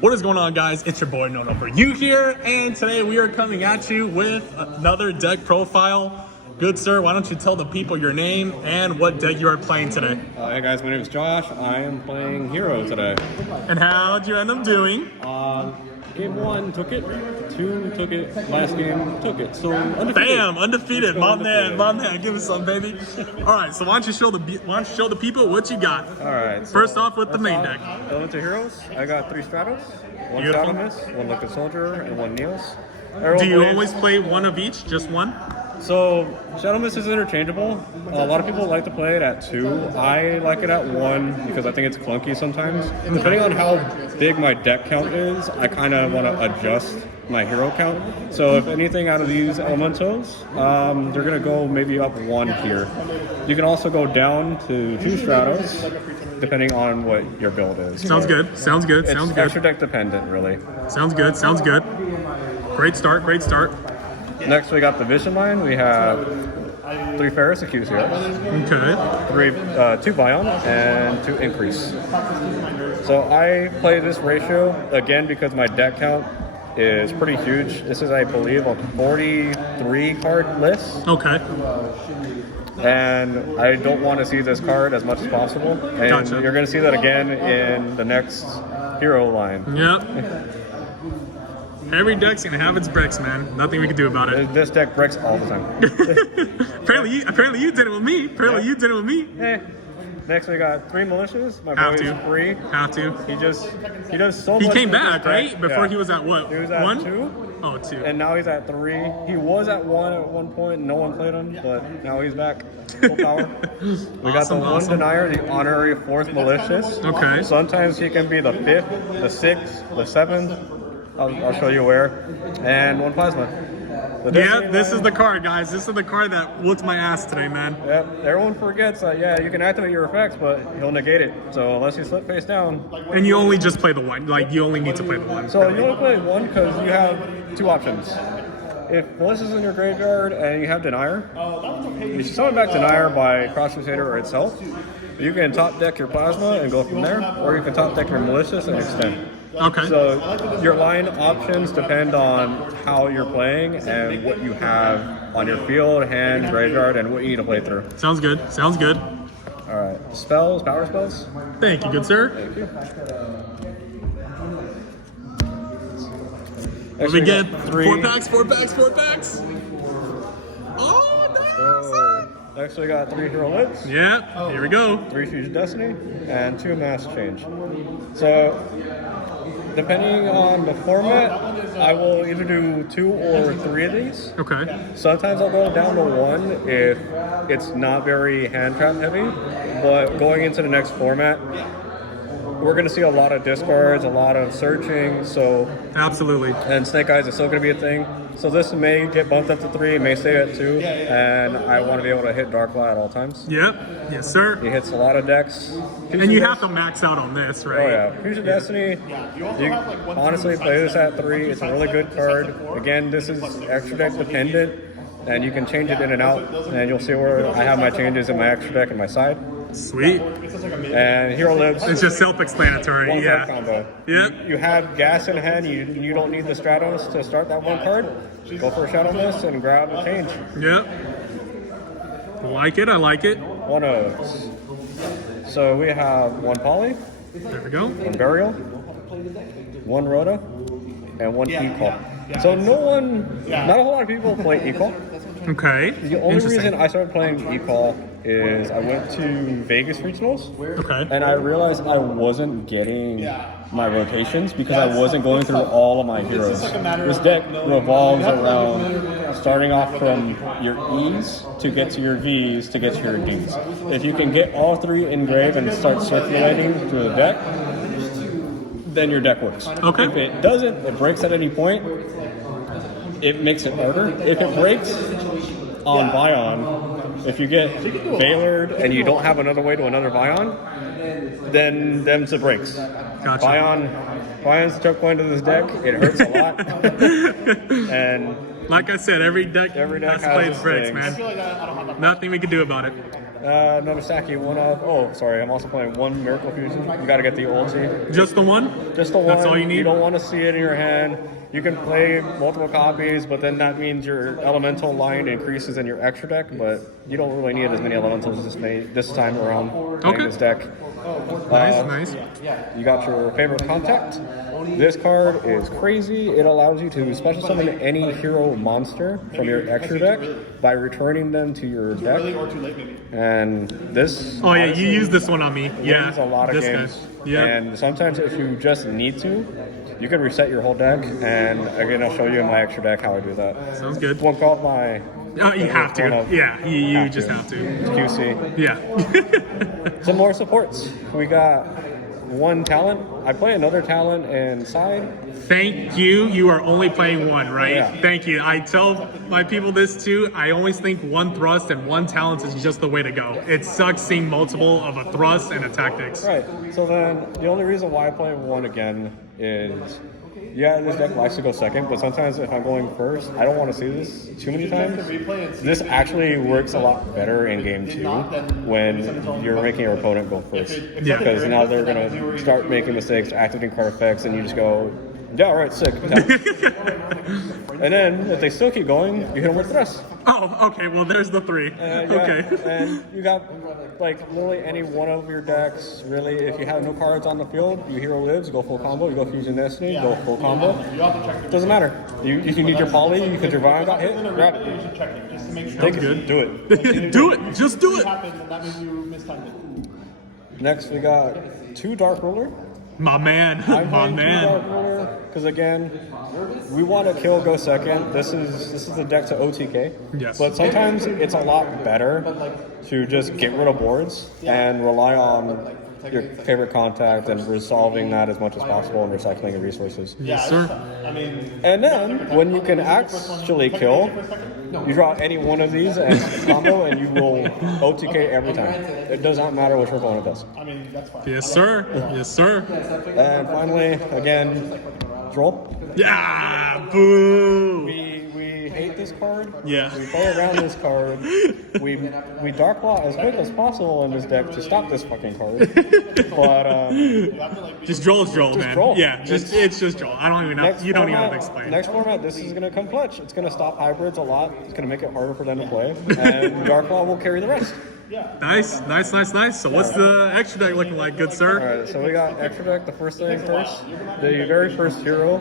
What is going on, guys? It's your boy Nono for you here, and today we are coming at you with another deck profile. Good sir, why don't you tell the people your name and what deck you are playing today? Hey guys, my name is Josh. I am playing Hero today. And how'd you end up doing? Game 1 took it, 2 took it, last game took it. So undefeated. Bam, undefeated, my man, give us some, baby. All right, so why don't you show the people what you got? All right. So first off with the main deck. Elemental Heroes. I got 3 Stratos, 1 Beautiful. Shadowmist, 1 Liquid Soldier, and 1 Neos. Do you always play one of each? Just one? So Shadowmist is interchangeable. A lot of people like to play it at 2. I like it at 1 because I think it's clunky sometimes. Depending on how big my deck count is, I kind of want to adjust my hero count. So if anything out of these elementals, they're going to go maybe up 1 here. You can also go down to 2 Stratos, depending on what your build is. Sounds good. Sounds good. It's Sounds good. extra deck dependent, really. Sounds good. Sounds good. Great start. Great start. Next, we got the Vision line. We have 3 Ferris Accuse here. Okay. 2 Bion and 2 Increase. So I play this ratio again because my deck count is pretty huge. This is, I believe, a 43 card list. Okay. And I don't want to see this card as much as possible. And Gotcha. You're going to see that again in the next hero line. Yep. Every deck's gonna have its bricks, man. Nothing we can do about it. This deck breaks all the time. apparently you did it with me. You did it with me. Next we got 3 Militias. My Have boy to. is free. Have to. He does so He much. came with back, this right? deck. Before Yeah. he was at what? He was at 1? 2. Oh, 2. And now he's at 3. He was at 1 at one point. No one played him, but now he's back. Full power. We got the 1 Denier, the honorary 4th Malicious. Okay. Sometimes he can be the 5th, the 6th, the 7th. I'll show you where. And 1 Plasma. Yeah, this is the card, guys. This is the card that whooped my ass today, man. Yep. Everyone forgets that, yeah, you can activate your effects, but he'll negate it. So unless you slip face down. And you only just play the 1. Like, you only need to play the 1. So you only play 1 because you have 2 options. If Melissa's in your graveyard and you have Denier, you should summon back Denier by Cross Crusader or itself. You can top deck your Plasma and go from there, or you can top deck your Malicious and extend. Okay. So your line options depend on how you're playing and what you have on your field, hand, graveyard, and what you need to play through. Sounds good. Sounds good. All right, spells, power spells. Thank you, good sir. Thank you. What we get? 3. 4 packs, 4 packs, 4 packs. Oh, nice. Next we got 3 Hero Lids. Yeah, here we go. 3 Fusion Destiny, and 2 Mass Change. So, depending on the format, I will either do 2 or 3 of these. Okay. Sometimes I'll go down to 1 if it's not very hand trap heavy, but going into the next format, we're going to see a lot of discards, a lot of searching, so... Absolutely. And Snake Eyes is still going to be a thing. So this may get bumped up to 3, may stay at 2, and I want to be able to hit Darkfly at all times. Yep. Yes, sir. He hits a lot of decks. And you have to max out on this, right? Oh yeah, Fusion Destiny, you honestly play this at 3, it's a really good card. Again, this is extra deck dependent, and you can change it in and out, and you'll see where I have my changes in my extra deck and my side. Sweet. And Hero Lives. It's just self-explanatory, One yeah. card combo. Yep. You have gas in hand, you don't need the Stratos to start that 1 card. Go for a Shadow Mist and grab a change. Yep. I like it, I like it. 1 O's. So we have 1 Poly, There we go. 1 Burial, 1 Rhoda, and 1 Equal. So not a whole lot of people play Equal. Okay. The only reason I started playing Equal is I went to Vegas regionals, Okay. and I realized I wasn't getting my rotations because I wasn't going through all of my heroes. This deck revolves around starting off from your E's to get to your V's to get to your D's. If you can get all 3 engraved and start circulating through the deck, then your deck works. Okay. If it doesn't, it breaks at any point, it makes it harder. If it breaks on Vion, if you get Bailored and you don't have another way to another Vion, then them's the breaks. Gotcha. Vion's the choke point of this deck. It hurts a lot. And like I said, every deck has to has play its its bricks, things. man. Nothing we can do about it. Nomisaki, one of. Oh, sorry, I'm also playing one Miracle Fusion. You gotta get the ulti. Just the one? Just the one. That's all you need? You don't want to see it in your hand. You can play multiple copies, but then that means your elemental line increases in your extra deck, but you don't really need as many elementals this time around playing this deck. Nice. You got your favorite contact. This card is crazy. It allows you to special summon any hero monster from your extra deck by returning them to your deck. And this... Oh yeah, you used this one on me. Yeah, wins a lot of this games. guy. Yeah. And sometimes if you just need to, you can reset your whole deck. And again, I'll show you in my extra deck how I do that. Sounds good. One called my... Oh, you have to. Yeah, you just have to. It's QC. Yeah. Some more supports. We got one talent. I play another talent inside. Thank you. You are only playing one, right? Yeah. Thank you. I tell my people this too. I always think one thrust and one talent is just the way to go. It sucks seeing multiple of a thrust and a tactics. Right. So then the only reason why I play one again is, yeah, this deck likes to go second, but sometimes if I'm going first, I don't want to see this too many times. This actually works a lot better in game 2 when you're making your opponent go first. Yeah. Because now they're going to start making mistakes, activating card effects, and you just go, yeah, all right, sick. And then if they still keep going, you hit them with thrust. Oh, okay. Well, there's the 3. Okay. And you got like literally any one of your decks. Really, if you have no cards on the field, you hero lives, go full combo. You go Fusion Destiny, go full combo. Doesn't matter. You need your poly, you could your Vine got hit, grab it. Take it. Do it. Do it. Just do it. Next, we got 2 Dark Ruler. My man. I'm My playing 2 man. Dark Ruler because again, we want to kill go second. This is the deck to OTK. Yes. But sometimes it's a lot better to just get rid of boards and rely on your favorite contact and resolving that as much as possible and recycling your resources. Yes, sir. And then when you can actually kill, you draw any one of these and combo, and you will OTK every time. It does not matter what your opponent does. Yes, sir. Yes, sir. And finally, again, Droll. Yeah. Boo. We hate this card. Yeah. We play around this card. We Dark Law as quick as possible in this deck to stop this fucking card. But Just Joel's Joel, man. Joel. Yeah. It's just Joel. I don't even know. You don't even have to explain. Next format, this is gonna come clutch. It's gonna stop hybrids a lot. It's gonna make it harder for them to play, and Dark Law will carry the rest. Nice. So what's the extra deck looking like, good sir? Alright, so we got extra deck, the first thing first. The very first hero,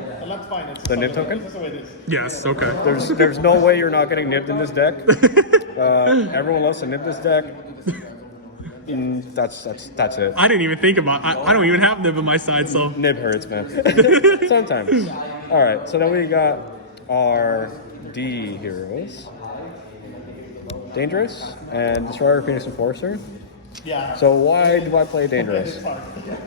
the Nib token. Yes, okay. There's no way you're not getting nibbed in this deck. Everyone loves to nib this deck. That's it. I didn't even think about I don't even have Nib on my side, so. Nib hurts, man. Sometimes. Alright, so then we got our D heroes. Dangerous and Destroyer, Phoenix Enforcer. Yeah. So why do I play Dangerous?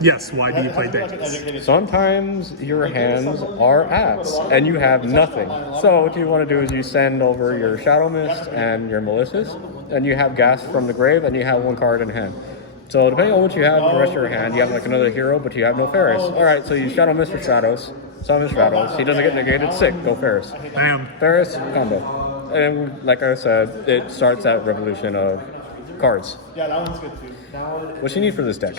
Yes, why do you play Dangerous? Sometimes your hands are ass and you have nothing. So what you want to do is you send over your Shadow Mist and your Malicious, and you have Gas from the grave, and you have 1 card in hand. So depending on what you have in the rest of your hand, you have like another hero, but you have no Ferris. Alright, so you Shadow Mist for Shadows, summon Shadows. He doesn't get negated, sick, go Ferris. Damn. Ferris, combo. And like I said, it starts that revolution of cards. Yeah, that one's good too. What you need for this deck?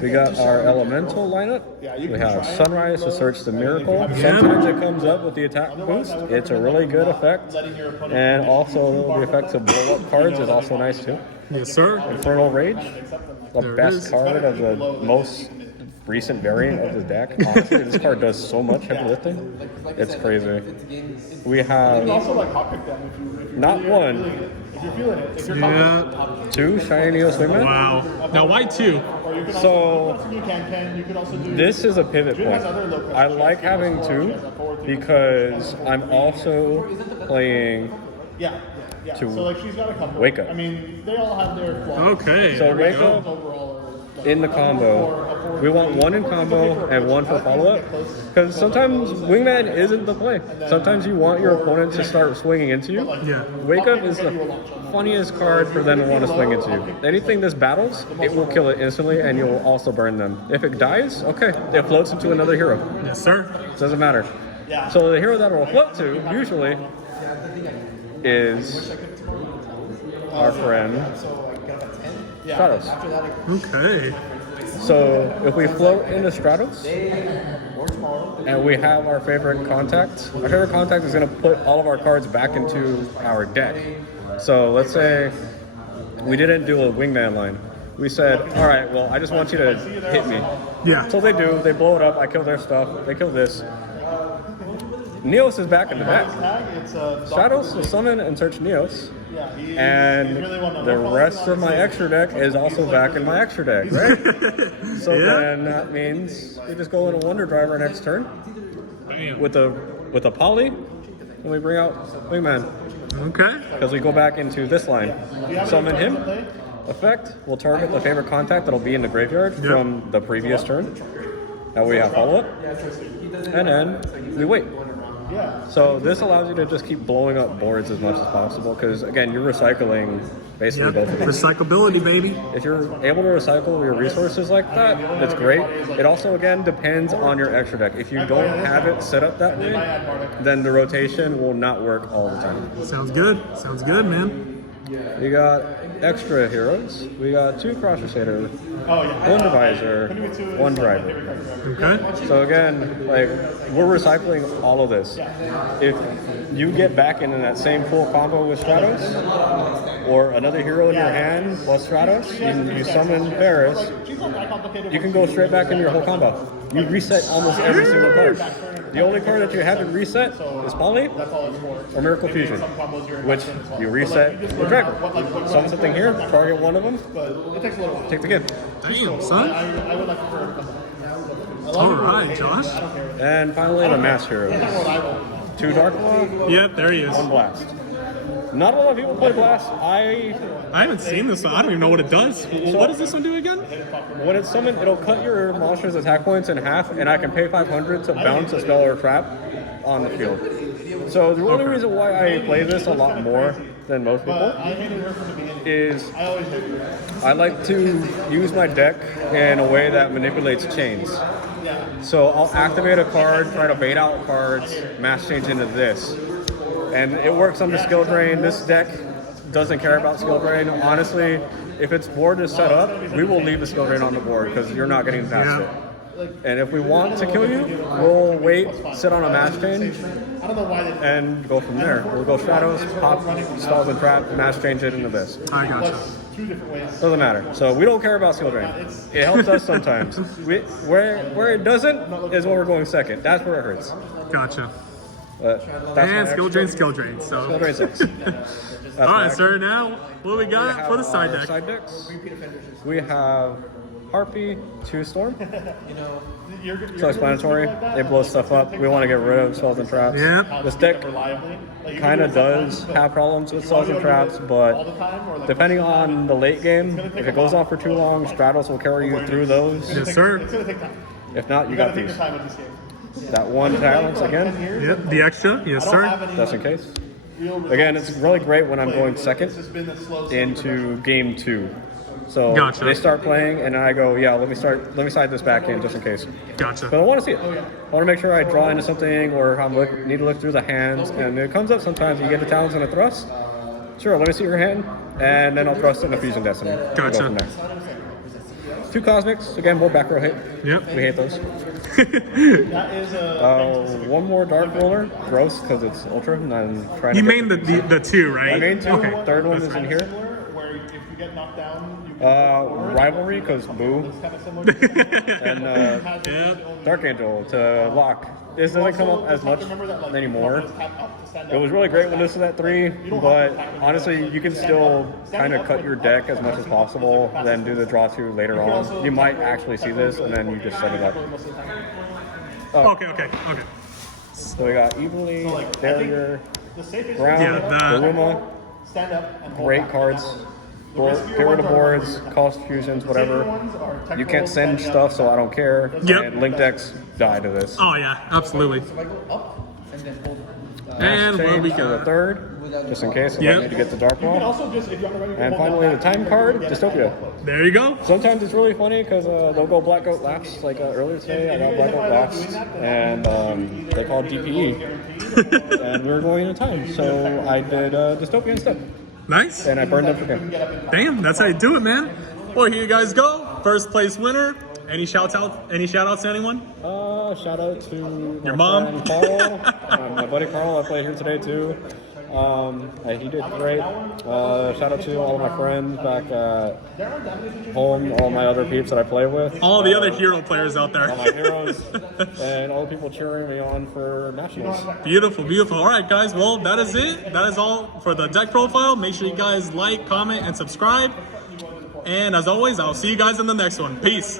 We got our elemental lineup. We have Sunrise to search the miracle. Sometimes it comes up with the attack boost. It's a really good effect. And also the effect to blow up cards is also nice too. Yes, sir. Infernal Rage, the There it best is. card of the most recent variant of the deck. Honestly, this card does so much heavy lifting. It's crazy. We have Also, like hot pick them if you not one, if you're feeling it. If you're Yeah. 2 Shiny Neo Swingman. Wow. Now why 2? or you can So also you can. You could also do. this is a pivot point. I like having 2 because I'm also playing Yeah. to So like she's got a couple. Wake Up. I mean, they all have their flaws. Okay. So there we Wake go. Up Overall, like, in the combo. We want 1 in combo and 1 for follow-up. Because sometimes Wingman isn't the play. Sometimes you want your opponent to start swinging into you. Yeah. Wake Up is the funniest card for them to want to swing into you. Anything this battles, it will kill it instantly, and you'll also burn them. If it dies, okay, it floats into another hero. Yes, sir. Doesn't matter. So the hero that it will float to, usually, is our friend Stratos. Okay. So if we float into Stratos and we have our favorite contact is going to put all of our cards back into our deck. So let's say we didn't do a wingman line. We said, all right, well, I just want you to hit me. Yeah. So they do. They blow it up. I kill their stuff. They kill this. Neos is back in the deck. Stratos will summon and search Neos. And the rest of my extra deck is also back in my extra deck, right? So then that means we just go into Wonder Driver next turn with a Poly, and we bring out Wingman. Okay. Because we go back into this line. Summon him. Effect will target the favorite contact that'll be in the graveyard from the previous turn. That way we have follow-up. And then we wait. So this allows you to just keep blowing up boards as much as possible because, again, you're recycling basically both of them. Recyclability, baby. If you're able to recycle your resources like that, that's great. It also, again, depends on your extra deck. If you don't have it set up that way, then the rotation will not work all the time. Sounds good. Sounds good, man. We got extra heroes. We got 2 Cross Crusader, 1 Divisor, 1 Driver. Okay. So again, like, we're recycling all of this. If you get back into that same full combo with Stratos, or another hero in your hand plus Stratos, and you summon Ferris, you can go straight back into your whole combo. You reset almost every single card. The only card that you haven't reset is Poly or Miracle Fusion, which you reset with Driver. Summon something here, target one of them, take the gift. Damn, son. All right, Josh. And finally, the Mass Heroes. 2 Dark Law, Yep, there he is. 1 Blast. Not a lot of people play Blast. I haven't seen this. I don't even know what it does. What does this one do again? When it's summoned, it'll cut your monster's attack points in half, and I can pay 500 to bounce a spell or trap on the field. So the only reason why I play this a lot more than most people is I like to use my deck in a way that manipulates chains. So I'll activate a card, try to bait out cards, mass change into this. And it works on the skill drain. This deck doesn't care about skill drain. Honestly, if its board is set up, we will leave the skill drain on the board because you're not getting past it. And if we want to kill you, we'll wait, sit on a mass change, and go from there. We'll go Stratos, pop spells and trap, mass change it into this. I gotcha. Doesn't matter. So we don't care about skill drain. It helps us sometimes. Where it doesn't is when we're going second. That's where it hurts. Gotcha. That's And skill drain, so. Skill drain 6. All right, sir. Now, what do we got for the side deck? Side decks. We have Harpy, 2 Storm. Self-explanatory. They blow stuff up. We want to get rid of spells and traps. Yep. This deck kind of does have problems with spells and traps, but depending on the late game, if it goes on for too long, Stratos will carry you through those. Yes, sir. If not, you got these. That 1 talents again. Yep, the extra. Yes, sir. Just in case. Again, it's really great when I'm going second into game 2. So Gotcha. they start playing, and I go, yeah, let me side this back in just in case. Gotcha. But I want to see it. I want to make sure I draw into something, or I need to look through the hands. And it comes up sometimes. You get the talents and a thrust. Sure, let me see your hand, and then I'll thrust in a Fusion Destiny. Gotcha. Go from there. 2 Cosmics, again, more back row hit. Yep. We hate those. 1 more Dark Roller, gross because it's Ultra, and I'm trying to. You main the 2, right? I main 2. Okay. Third one is in here. Rivalry because boo. And Dark Angel to lock. This doesn't come up as much anymore. It was really great when this was at 3, but honestly, you can still kind of cut your deck as much as possible, then do the draw 2 later on. You might actually see this, and then you just set it up. Okay. So we got Evilly, Barrier, Ground, Daruma, great cards. Get rid of boards, cost fusions, whatever. You can't send stuff, so I don't care. Yep. And link decks die to this. Oh yeah, absolutely. And what we The got? 3rd, just in case. Yep. I need to get the Dark Wall. And finally, the time card, Dystopia. There you go. Sometimes it's really funny because they'll go Black Goat last. Like earlier today, I got Black Goat last, and they called DPE. And we were going into time, so I did Dystopia instead. Nice. and I burned up again. Damn, that's how you do it, man. Well, here you guys go. First place winner. Any shout outs to anyone? Shout out to Your my mom? friend Carl, my buddy Carl. I played here today too. He did great. Shout out to all of my friends back at home, all my other peeps that I play with. All the other hero players out there. All my heroes, and all the people cheering me on for nationals. Beautiful, beautiful. All right, guys. Well, that is it. That is all for the deck profile. Make sure you guys like, comment, and subscribe. And as always, I'll see you guys in the next one. Peace.